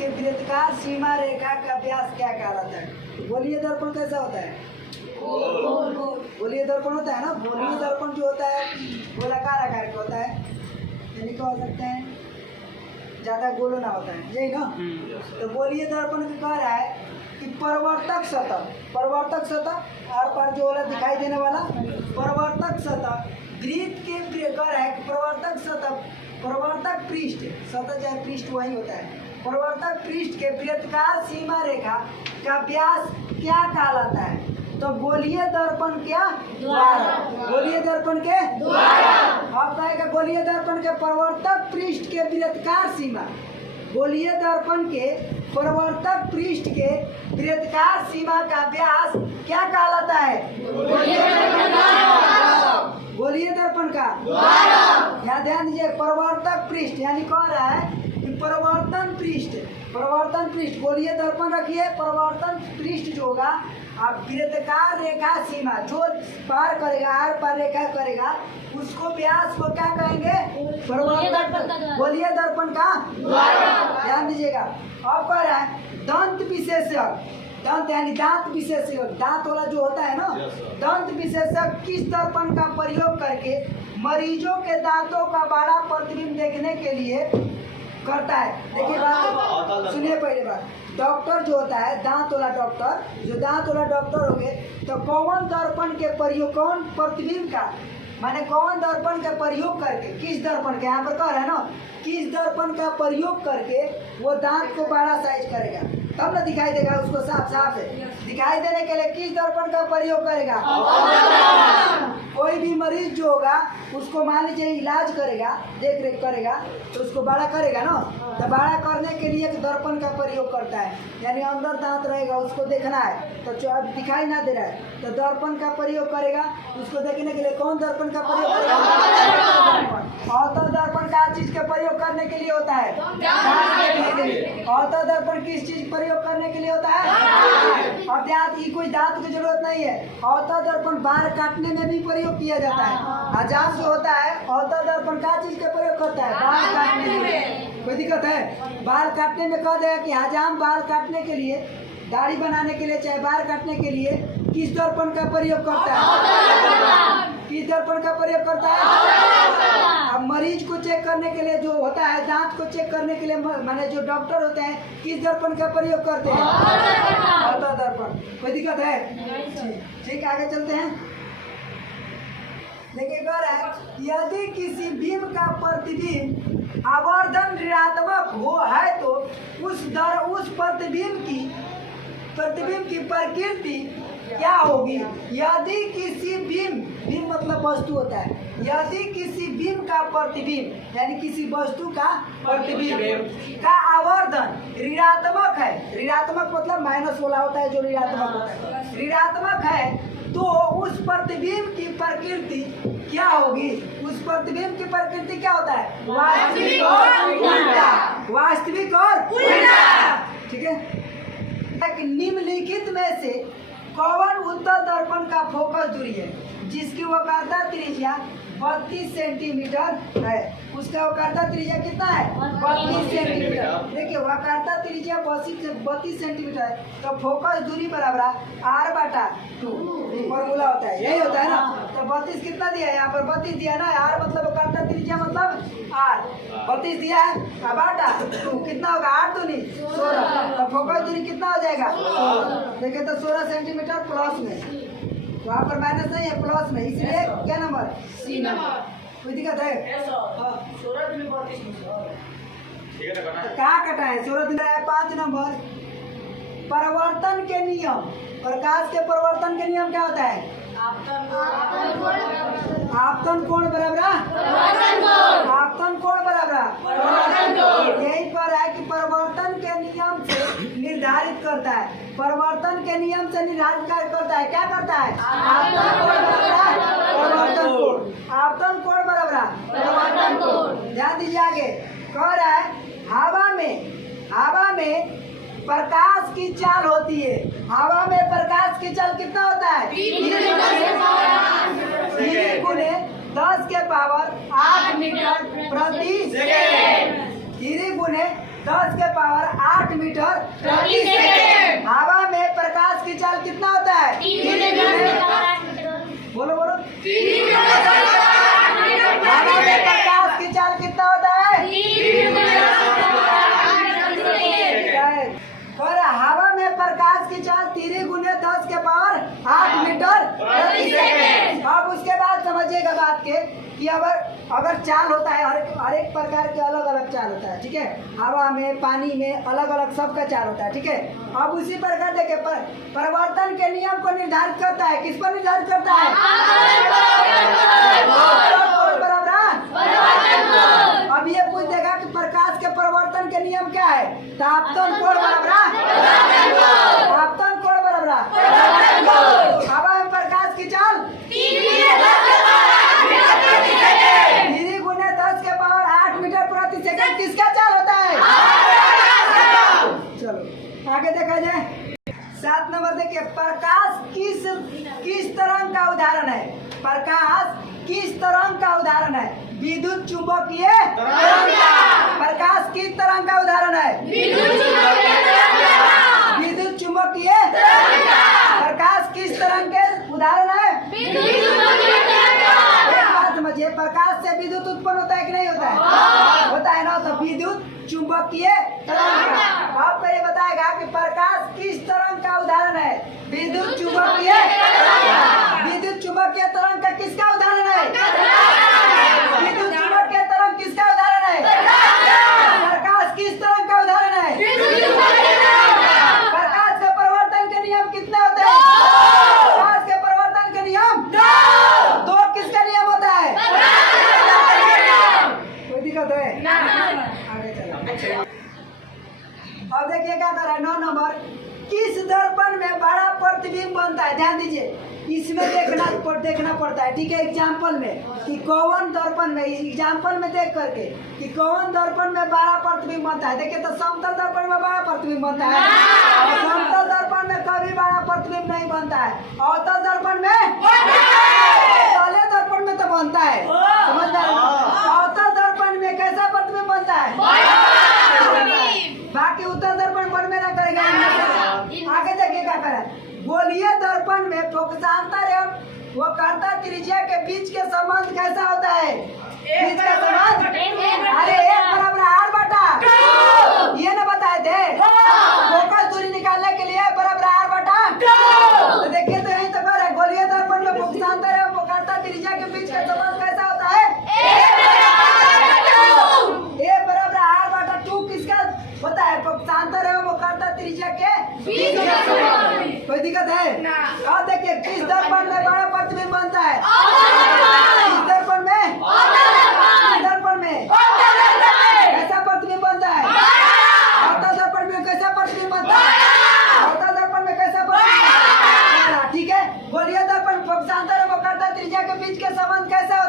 के वृत्तकार सीमा रेखा का व्यास क्या कहलाता है? गोलीय दर्पण कैसा होता है? गोलीय दर्पण होता है ना। गोलीय दर्पण जो होता है गोलाकार आकार का होता है, यानी क्या हो सकते हैं, ज्यादा गोल ना होता है, यही ना। तो गोलीय दर्पण कह रहा है कि परिवर्तक सतह आर पार जो वाला दिखाई देने वाला परिवर्तक सतह वृत्त के कह रहा है कि परिवर्तक पृष्ठ, सतह चाहे पृष्ठ वही होता है, परिवर्तक पृष्ठ के वृत्तकार सीमा रेखा का व्यास क्या कहलाता है? तो गोलीय दर्पण क्या द्वारा, गोलीय दर्पण के द्वारा। अब कहेगा गोलीय दर्पण के परिवर्तक पृष्ठ के वृत्तकार सीमा, गोलीय दर्पण के परिवर्तक पृष्ठ के वृत्तकार सीमा का व्यास क्या कहलाता है? गोलीय दर्पण का द्वारा। यहाँ ध्यान दीजिए, परिवर्तक पृष्ठ यानी कह रहा है कि परिवर्तन पृष्ठ गोलीय दर्पण रखिए, परिवर्तन पृष्ठ जो होगा आप वृत्तकार रेखा सीमा जो पार करेगा, आर पार रेखा करेगा, उसको व्यास को क्या कहेंगे? परिवर्तक गोलीय दर्पण का द्वारा। ध्यान दीजिएगा। अब कह रहा है दंत विशेषज्ञ, दंत यानी दांत विशेषज्ञ, दांत वाला जो होता है ना, दंत विशेषज्ञ किस दर्पण का प्रयोग करके मरीजों के दांतों का बड़ा प्रतिबिंब देखने के लिए करता है? देखिए बात सुनिए, पहले बात, डॉक्टर जो होता है दांत वाला डॉक्टर, जो दांत वाला डॉक्टर हो गए, तो कौन दर्पण के प्रयोग, कौन प्रतिबिंब का माने कौन दर्पण का प्रयोग करके, किस दर्पण के, यहाँ पर कह रहा है ना, किस दर्पण का प्रयोग करके वो दांत को बड़ा साइज करेगा, तब ना दिखाई देगा उसको साफ साफ है। दिखाई देने के लिए किस दर्पण का प्रयोग करेगा? कोई भी मरीज जो होगा उसको मान लीजिए इलाज करेगा, देख रेख करेगा, तो उसको बड़ा करेगा ना, तो बड़ा करने के लिए एक दर्पण का प्रयोग करता है, यानी अंदर दांत रहेगा उसको देखना है, तो जो दिखाई ना दे रहा है तो दर्पण का प्रयोग करेगा, उसको देखने के लिए कौन दर्पण का प्रयोग करेगा? अवतल दर्पण का चीज के प्रयोग करने के लिए होता है, अवतल दर्पण किस चीज प्रयोग करने के लिए होता है? और दांत की कोई दांत की जरूरत नहीं है, अवतल दर्पण बाल काटने में भी प्रयोग किया जाता है। हजाम जो होता है अवतल दर्पण का चीज के प्रयोग करता है? बाल काटने में। कोई दिक्कत है? बाल काटने में कह देगा कि हजाम बाल काटने के लिए, दाढ़ी बनाने के लिए, चाहे बाल काटने के लिए किस दर्पण का प्रयोग करता है? किस दर्पण का प्रयोग करता है? अब मरीज को चेक करने के लिए जो होता है, दांत को चेक करने के लिए माने जो डॉक्टर होते हैं किस दर्पण का प्रयोग करते हैं? अवतल दर्पण। कोई दिक्कत है? ठीक, आगे चलते हैं। देखिए कह रहा है यदि किसी बीम का प्रतिबिंब आवर्धन ऋणात्मक हो है तो उस प्रतिबिंब की प्रकृति क्या होगी? यदि किसी बीम मतलब वस्तु होता है, यदि किसी बीम का प्रतिबिंब यानी किसी वस्तु का प्रतिबिंब का आवर्धन ऋणात्मक है, ऋणात्मक मतलब माइनस वाला होता है जो ऋणात्मक होता है, ऋणात्मक है, तो उस प्रतिबिंब की प्रकृति क्या होगी? उस प्रतिबिंब की प्रकृति क्या होता है? वास्तविक और उल्टा। वास्तविक और उल्टा। ठीक है। निम्नलिखित में से कौन उत्तल दर्पण का फोकस दूरी है जिसकी वक्रता त्रिज्या 32 सेंटीमीटर है? उसका वक्रता त्रिज्या कितना है? 32 सेंटीमीटर। देखिए वक्रता त्रिज्या 32 सेंटीमीटर है, तो फोकस दूरी बराबर r/2 फॉर्मूला होता है, यही होता है ना। तो 32 कितना दिया है? यहाँ पर 32 दिया ना, r मतलब वक्रता त्रिज्या मतलब r, 32 दिया है, /2 कितना होगा? 8 दूनी 16, तो फोकस दूरी कितना हो जाएगा? देखिए तो 16 सेंटीमीटर प्लस में, वहाँ पर माइनस नहीं है, प्लस में, इसलिए क्या नंबर? सी नंबर। कोई दिक्कत है? कहाँ कटा है? 16 दिन है। 5 नंबर, परिवर्तन के नियम, प्रकाश के परिवर्तन के नियम क्या होता है? आपतन कोण बराबर, आपतन कोण बराबर, यही पर है कि परिवर्तन के नियम से निर्धारित करता है, परिवर्तन के नियम से निर्धारित करता है, क्या करता है? आपतन कोण बराबर परिवर्तन कोण, आपतन कोण बराबर परिवर्तन कोण। ध्यान दीजिए आगे कह रहा है हवा में प्रकाश की चाल होती है, हवा में प्रकाश की चाल कितना होता है? 3 गुने 10 के पावर 8 मीटर प्रति सेकेंड, 3 गुने 10 के पावर 8 मीटर प्रति सेकंड। हवा में प्रकाश की चाल कितना होता है? 3 गुने 10 के पावर 8 मीटर। बोलो बोलो। 3 गुने 10 के पावर 8 मीटर हवा प्रति में प्रकाश की चाल कितना होता है? 3 गुने 10 के पावर 8 मीटर प्रति सेकंड। और हवा में प्रकाश की चाल 3 गुने 10 के पावर 8 मीटर प्रति सेकंड। अब उसके बाद समझिएगा बात के कि अगर चाल होता है हर एक प्रकार के अलग अलग चाल होता है, ठीक है। हवा में, पानी में अलग अलग सबका चाल होता है, ठीक है। अब उसी प्रकार देखिए परिवर्तन के नियम को निर्धारित करता है, किस पर निर्धारित करता है? बराबर। अब ये पूछ देगा कि प्रकाश के परिवर्तन के नियम क्या है? तापतन कोण बराबर, तापतन कोण बराबर। हवा में प्रकाश की चाल 3 गुने 10 के पावर 8 3 गुने 10 के पावर 8 मीटर प्रति सेकंड। मीटर प्रति सेकंड किसका चाल होता है? चलो आगे देखा जाए। 7 नंबर देखिए, प्रकाश किस तरंग का उदाहरण है? प्रकाश किस तरंग का उदाहरण है? विद्युत चुंबकीय तरंग। प्रकाश किस तरंग का उदाहरण है? विद्युत चुंबकीय तरंग। प्रकाश किस तरंग के उदाहरण है? एक बात समझिए, प्रकाश से विद्युत उत्पन्न होता है कि नहीं होता है? होता है ना। तो विद्युत चुंबकीय तरंग का आपको ये बताएगा कि प्रकाश किस तरंग का उदाहरण है? विद्युत चुंबकीय तरंग। विद्युत चुंबकीय तरंग का किसका उदाहरण है? विद्युत चुंबकीय तरंग किसका उदाहरण है? प्रकाश किस तरंग का उदाहरण है? प्रकाश के परिवर्तन के नियम कितने होते हैं? प्रकाश के परिवर्तन के नियम 2। किसका नियम होता है? कोई दिक्कत है? आगे चलो। अब देखिए क्या कर रहा है 9 नंबर, किस दर्पण में बड़ा प्रतिबिंब बनता है? ध्यान दीजिए, इसमें देखना पड़ता है, ठीक है। एग्जाम्पल में कि कौन दर्पण में, एग्जाम्पल में देख करके कि कौन दर्पण में बड़ा प्रतिबिंब बनता है। देखिए तो समतल दर्पण में बड़ा प्रतिबिंब बनता है, और समतल दर्पण में कभी बड़ा प्रतिबिंब नहीं बनता है। अवतल दर्पण में, तले दर्पण में तो बनता है, समझ रहे हो? अवतल दर्पण में कैसा प्रतिबिंब बनता है? बाकी उत्तर दर्पण बनने ना करेगा। आगे देखिए क्या करे, गोलीय दर्पण में फोकसांतर एवं वक्रता त्रिज्या के बीच के संबंध कैसा होता है? बीच का संबंध अरे 1 बराबर r बटा, ये ना बताए थे फोकस दूरी निकालने के लिए बराबर r बटा। तो देखिए तो यही तो कर है, गोलीय दर्पण में फोकसांतर एवं वक्रता त्रिज्या के बीच का संबंध कैसा होता है? a बराबर r बटा 2 किसका होता है? फोकसांतर एवं वक्रता त्रिज्या के बीच का संबंध। कोई दिक्कत है? और देखिए किस दर्पण में बड़ा प्रतिबिंब बनता है? किस दर्पण में? किस दर्पण में कैसा प्रतिबिंब बनता है? अवतल दर्पण में कैसा प्रतिबिंब बनता है? अवतल दर्पण में कैसा प्रतिबिंब? ठीक है। गोलीय दर्पण फोकसांतर एवं वक्रता त्रिज्या के बीच के संबंध कैसा